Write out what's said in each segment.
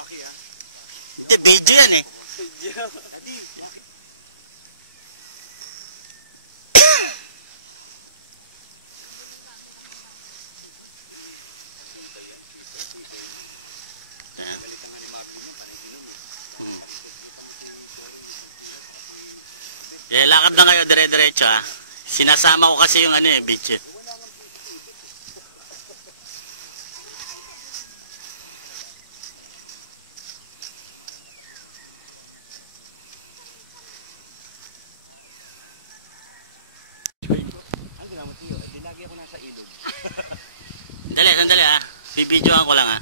Hindi, video yan eh. Lakad lang kayo dire-diretso ah. Sinasama ko kasi yung ano eh, video. Sandali ah. Bibidyoan ko lang ah.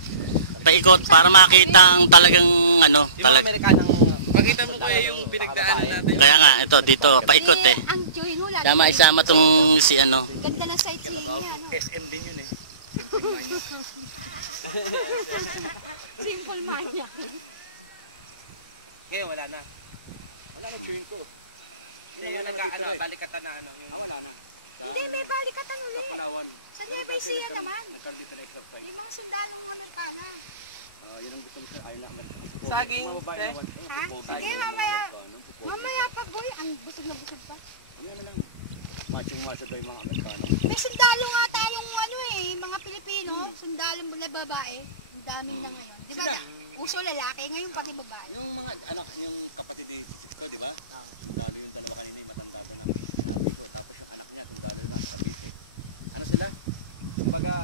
Paikot para makita ang talagang ano, Pakita mo kuya yung pinagdaanan natin. Kaya nga, ito dito, paikot eh. Ang joy mo lang. Kaya maisama tong si ano. Ganda ng sightseeing niya, no? SM din yun eh. Simple mania. Ngayon wala na. Wala na chewing ko. Hindi yung balikatan na ano. Wala na. Hindi, may balikatan ulit. Sa Nueva Ecija naman. Nagkaroon dito na extra price. Yung mga sundalong Amerikana. Yun ang gusto mo sa ayaw na. Saging, Ha? Sige, mamaya. Mamaya pa, boy. Ang busog na busog pa. Ano na lang. Matching-match ito yung mga Amerikano. May sundalo nga tayong ano eh, mga Pilipino. Sundalong na babae. Ang daming na ngayon. Di ba? Uso lalaki, ngayon pati babae. Yung mga anak, yung kapatid eh, di ba? Dalo yung dalawa kanina yung matanda ko na. Tapos yung anak niya, dalo na sa kapatid. Ano sila? Kumbaga,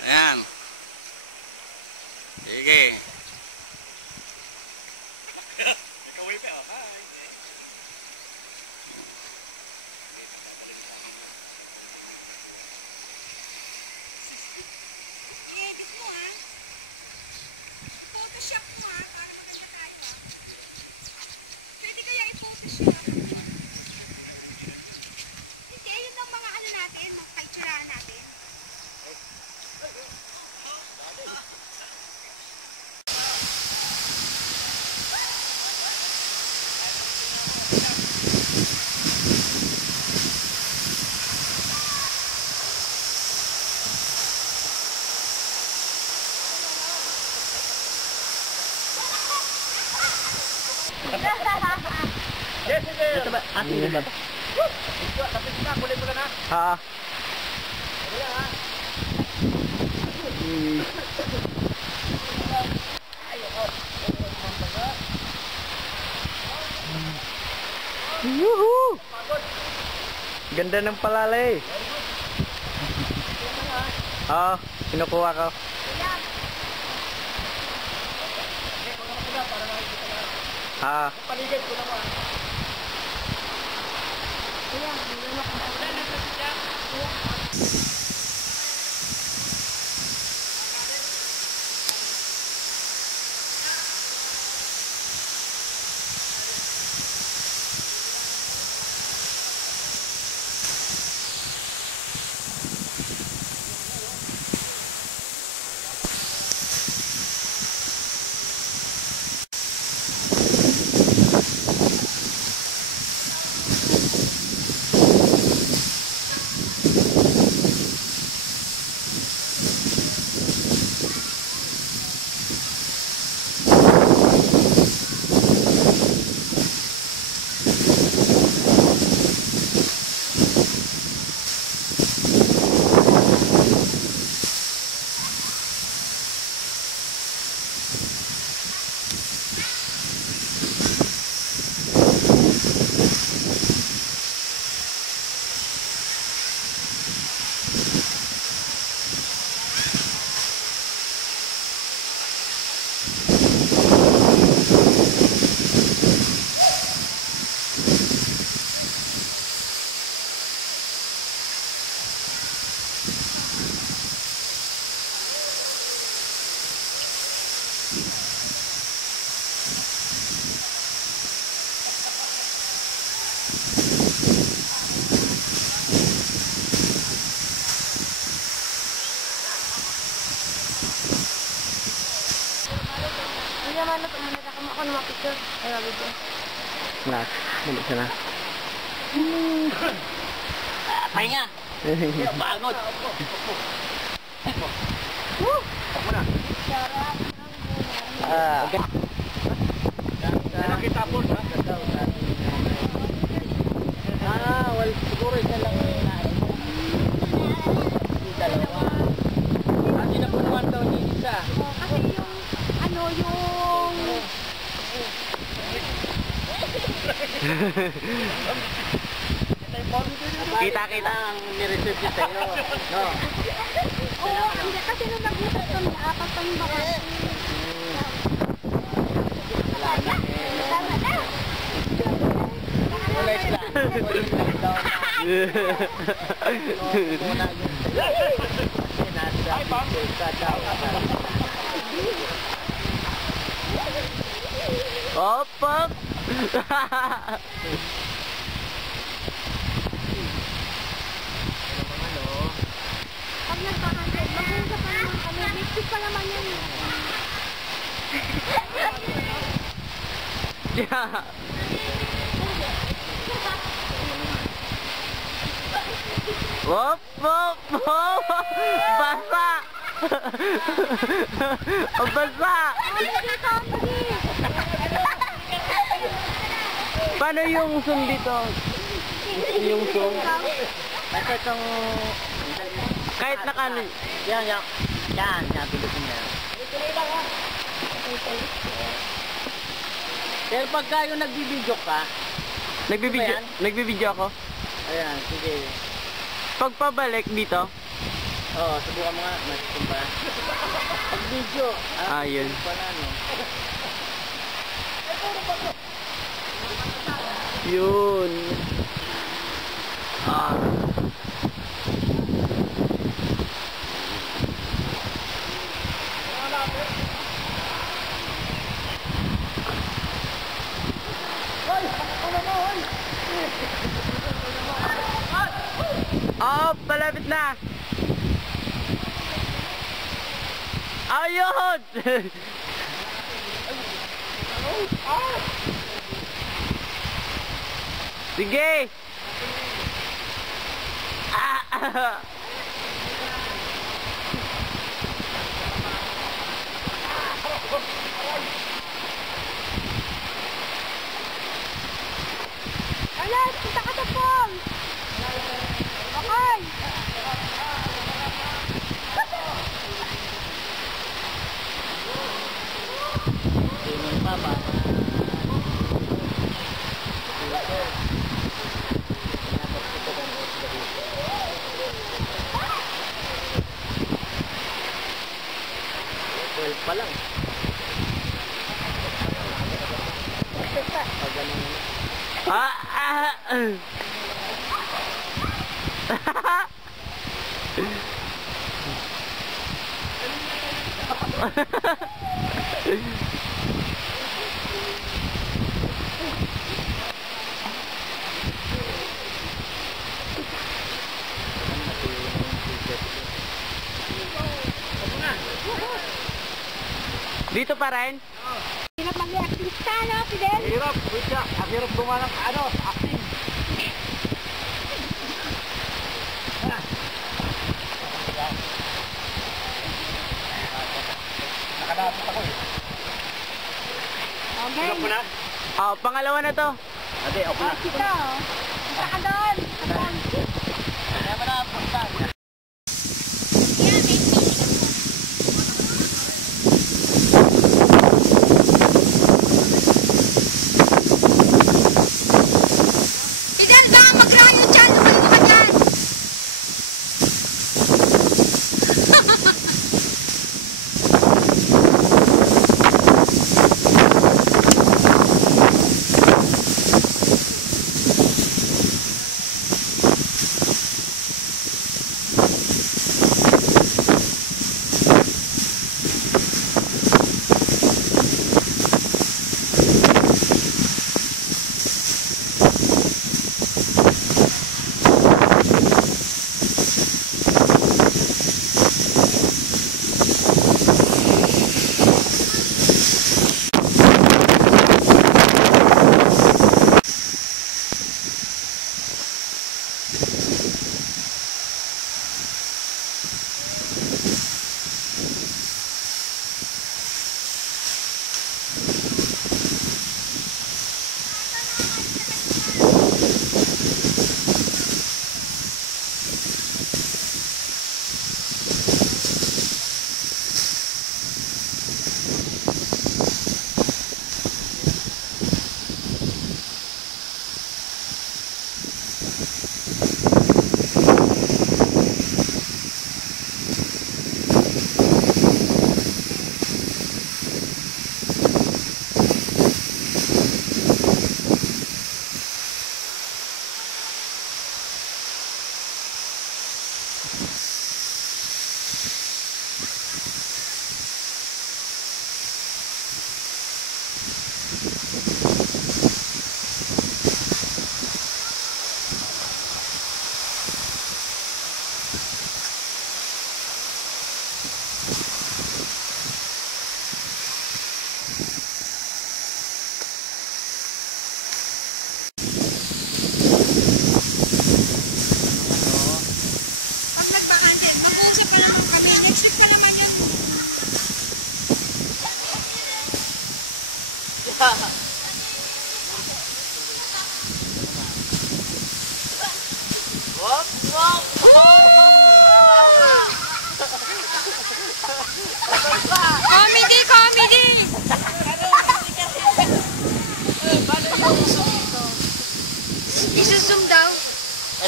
Ayan. Sige. Nakaway pa. Hi. I-edit mo ha. Photoshop mo ha, para maganda tayo. Pwede kaya i-photoshop. Hindi, yun ang mga ano natin, mga kaitsurahan natin. Ito ba? Ating diba? Tapos na, kulay mo na. Ha. Yuhu! Ganda ng palalay. Oo, kinukuha ko. Paligid ko naman. naman ako ng mga picture. Ay, sabi ko. Nak, balik sana. Pahinga. Bangot. Ako na. Okay. Nakita po, ha? Well, siguro isa lang yung nain. Hindi dalawa. Kasi napunuan daw ni isa. Kasi yung, ano, yung... Kita-kita ang nireceive niya sa'yo. No? Oo, hindi. Kasi nung nag-usap kami, apat kami baka. Tama na. Ulit lang. Ulit lang daw na. Muna yung kasi nasa pizza daw. Op, op! Pag nagkakantay, mag-uusap pa naman kami. Next week pa naman yan. Yeah. Op, op, op! Basa! Ang basa! Paano yung zoom dito? Yung zoom? Basta itong... Kahit nakano... Yan, yan. Yan, yan. Pilusin yan. Pero pagka yung nagbibideo ka... Nagbibideo ako? Ayan, sige. Pagpabalik dito? Oo, subukan mo nga. Masitin pa. Pag video. Yun. Yun. Malapit na. Ayun! Sige! Alas, punta ka sa pool! Okay! Tingin pa ba? Pa lang. Dito pa rin? Hirap mag-artista, no, Fidel? Hirap, wait ka. Ang hirap gumalang acting. Nakadapit ako eh. Okay. Hirap mo na? Pangalawa na to. Ate, ako na. Kita, oh. Punta ka doon. Kaya mo na, punta. Fidel, baka mag-rayo dyan. Umalim ka dyan.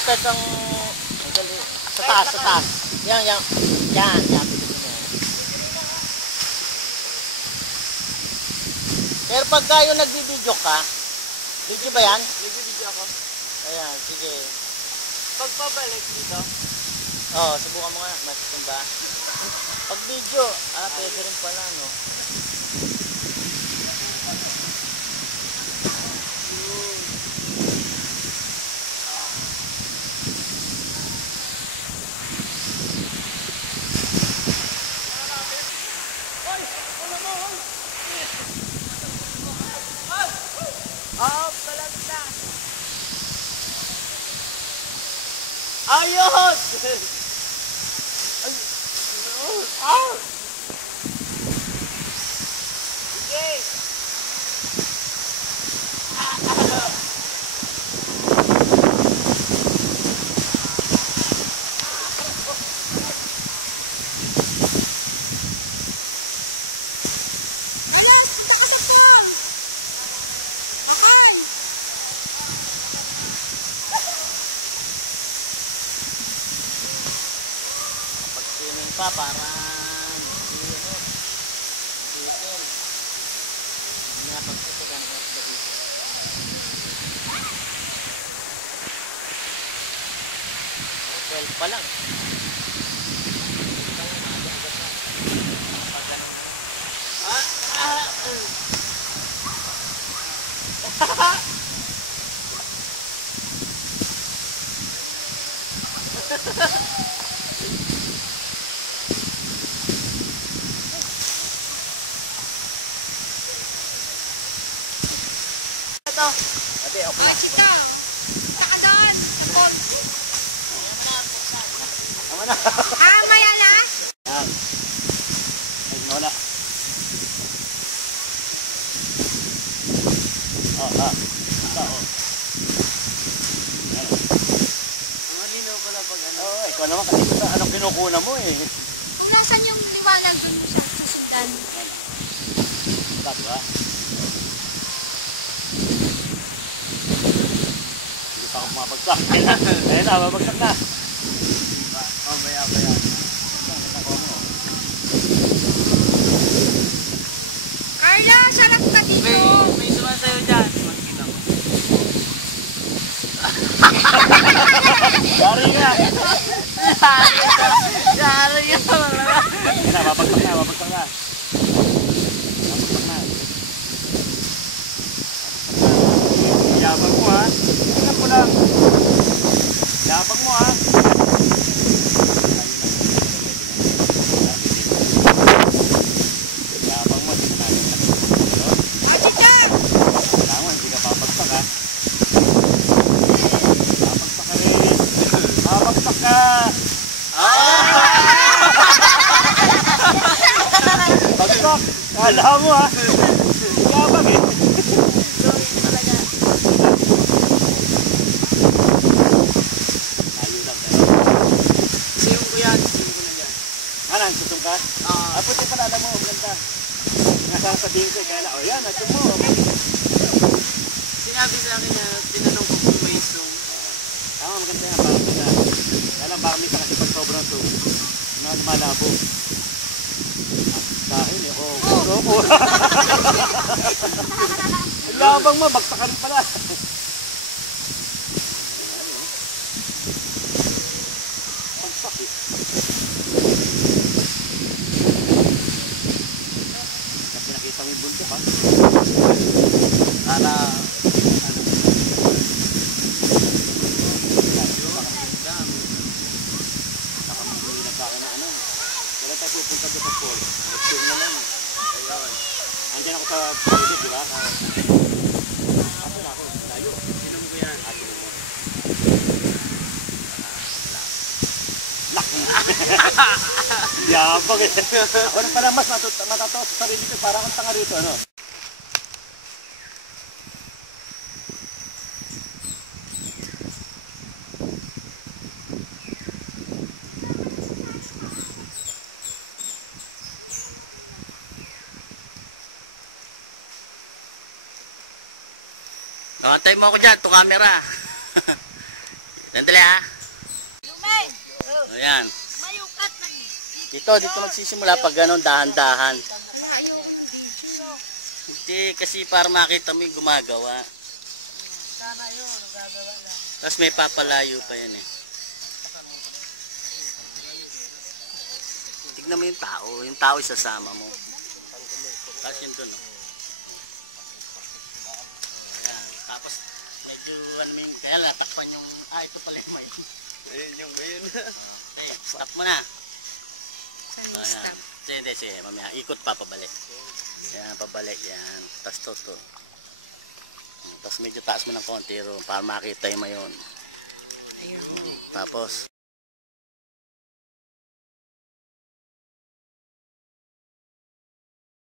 Itong sa taas, sa taas. Yan. Pero pagka yung nagbibideo ka, video ba yan? Nagbibideo ako. Ayan, sige. Pagpabalik dito. Oo, subukan mo nga, matitumba. Pag video, pwede rin pala, no? Ayos! Sige! Alas, taas ako! Bakal! Pag-swimming pa, para hindi, itin. Hindi na pagsusugan ko sa dito. 12 pa lang. Ito. Ate, okay na. Ito! Saka doon! Tama na. Maya na? Yan. Ay, wala. Ito, Ang malinaw pala pag ano. ikaw naman kasi ito, anong kinukuna mo eh. Kung nasan yung liwanag doon sa sudan. Ito, diba? Hindi pa ako mapagsak. Ayun na, mapagsak na. Maya. Carla, sarap ka dito! May sumasayo dyan. Makikita ko. Sorry nga. Yari yun. Ayun na, mapagsak na. Mapagsak na. Yabang mo ha. Tingnan mo lang. Yabang mo ha. Yabang mo. Tingnan natin. Wala mo, hindi ka papagsak ha. Papagsak ka rin. Papagsak ka. Pagsak. Kala mo ha. Yabang eh. Siyong ko yan. Siyong ko na yan. Ano, susong ka? Puti pala, alam mo, maganda. Nasasabihin ko, kaya na, yan, nasun mo. Sinabi sa akin na tinanong ko kung may zoom. Tama, maganda yan, parang ganda. Kaya lang, baka minsan kasi pag sobrang zoom, malabo. Dahil, gusto ko. Ang labang mo, bagsakan pala. Pagsak eh. Kasi nakita mo yung bunto pa. Para Nakamundi na sa akin na ano. Kailan tayo pupunta doon sa pool? Mag-film na lang. ayun. Andiyan ako sa pwede, di ba? Ako na ako, tayo. Inom ko yan. Yabang eh. Ako na pala mas matatawa sa sarili ko. Parang akong tanga rito, ano? Antay mo ako dyan, itong camera. Sandali ha. Lumen! Ayan. Mayukat na Dito magsisimula pag ganun, dahan-dahan. Ayaw ko ng intro. Hindi, kasi para makita mo yung gumagawa. Tama yun, nagagawa na. Tapos may papalayo pa yan eh. Tignan mo yung tao isasama mo. Tapos yun dun. Oh. Ayan. Tapos medyo ano mo yung kaya natakpan yung, ito pala yung may. Ayun yung ayun. Okay, stop mo na. Ayan. Hindi, mamaya. Ikot pa pabalik. Yan, pabalik yan. Tapos to. Tapos medyo taas mo ng konti ro para makita yung mayon. Tapos